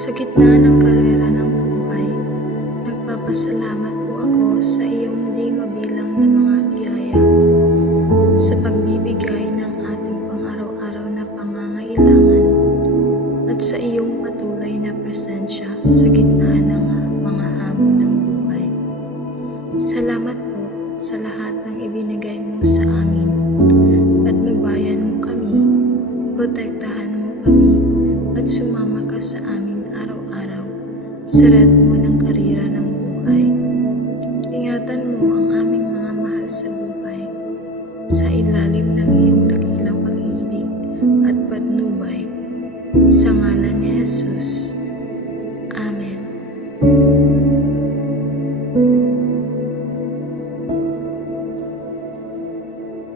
Sa gitna ng karera ng buhay, nagpapasalamat po ako sa iyong di mabilang na mga biyaya, sa pagbibigay ng ating pang-araw-araw na pangangailangan, at sa iyong patuloy na presensya sa gitna ng mga hamon ng buhay. Salamat po sa lahat ng ibinigay mo sa amin. Patnubayan mo kami, protektahan mo kami, at sumama ka sa amin araw-araw sa red mo ng karera ng buhay. Ingatan mo ang aming mga mahal sa buhay, sa ilalim ng iyong dakilang pag-ibig at patnubay. Sa ngalan ni Jesus.